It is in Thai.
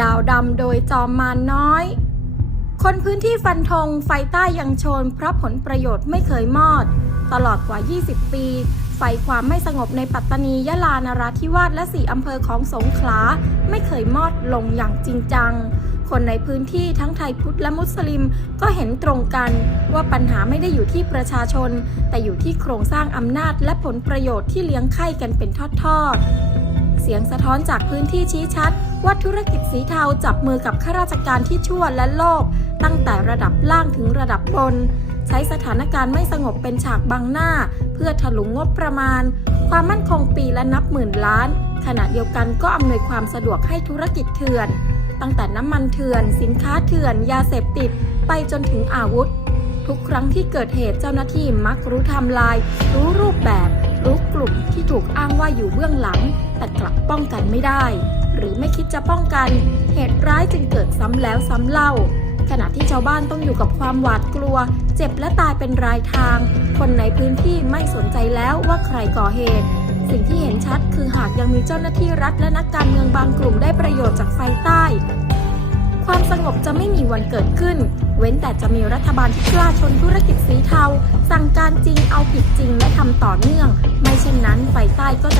ดาวดำโดยจอมมารน้อย คนพื้นที่ฟันธงไฟใต้ยังโชน เพราะผลประโยชน์ไม่เคยมอด ตลอดกว่า 20 ปี ไฟความไม่สงบในปัตตานียะลานราธิวาสและสี่อำเภอของสงขลาไม่เคยมอดลงอย่างจริงจัง คนในพื้นที่ทั้งไทยพุทธและมุสลิมก็เห็นตรงกันว่าปัญหาไม่ได้อยู่ที่ประชาชน แต่อยู่ที่โครงสร้างอำนาจและผลประโยชน์ที่เลี้ยงไข่กันเป็นทอดๆ เสียงสะท้อนจากพื้นที่ชี้ชัด ว่าธุรกิจสีเทาจับมือกับข้าราชการที่ชั่วและโลภตั้งแต่ระดับล่างถึงระดับบน ใช้สถานการณ์ไม่สงบเป็นฉากบังหน้า เพื่อถลุงงบประมาณ ความมั่นคงปีละนับหมื่นล้าน ขณะเดียวกันก็อำนวยความสะดวกให้ธุรกิจเถื่อน ตั้งแต่น้ำมันเถื่อน สินค้าเถื่อน ยาเสพติด ไปจนถึงอาวุธ ทุกครั้งที่เกิดเหตุเจ้าหน้าที่มักรู้ทม์ไลน์รู้รูปแบบรู้กลุ่มที่ถูกอ้างว่าอยู่เบื้องหลัง แต่ ป้องกันไม่ได้ หรือไม่คิดจะป้องกัน เหตุร้ายจึงเกิดซ้ำแล้วซ้ำเล่า ขณะที่ชาวบ้านต้องอยู่กับความหวาดกลัว เจ็บและตายเป็นรายทาง คนในพื้นที่ไม่สนใจแล้วว่าใครก่อเหตุ สิ่งที่เห็นชัดคือหากยังมีเจ้าหน้าที่รัฐและนักการเมืองบางกลุ่มได้ประโยชน์จากไฟใต้ ความสงบจะไม่มีวันเกิดขึ้น เว้นแต่จะมีรัฐบาลที่กล้าชนธุรกิจสีเทา สั่งการจริงเอาผิดจริงและทำต่อเนื่อง ไม่เช่นนั้นไฟใต้ก็จะ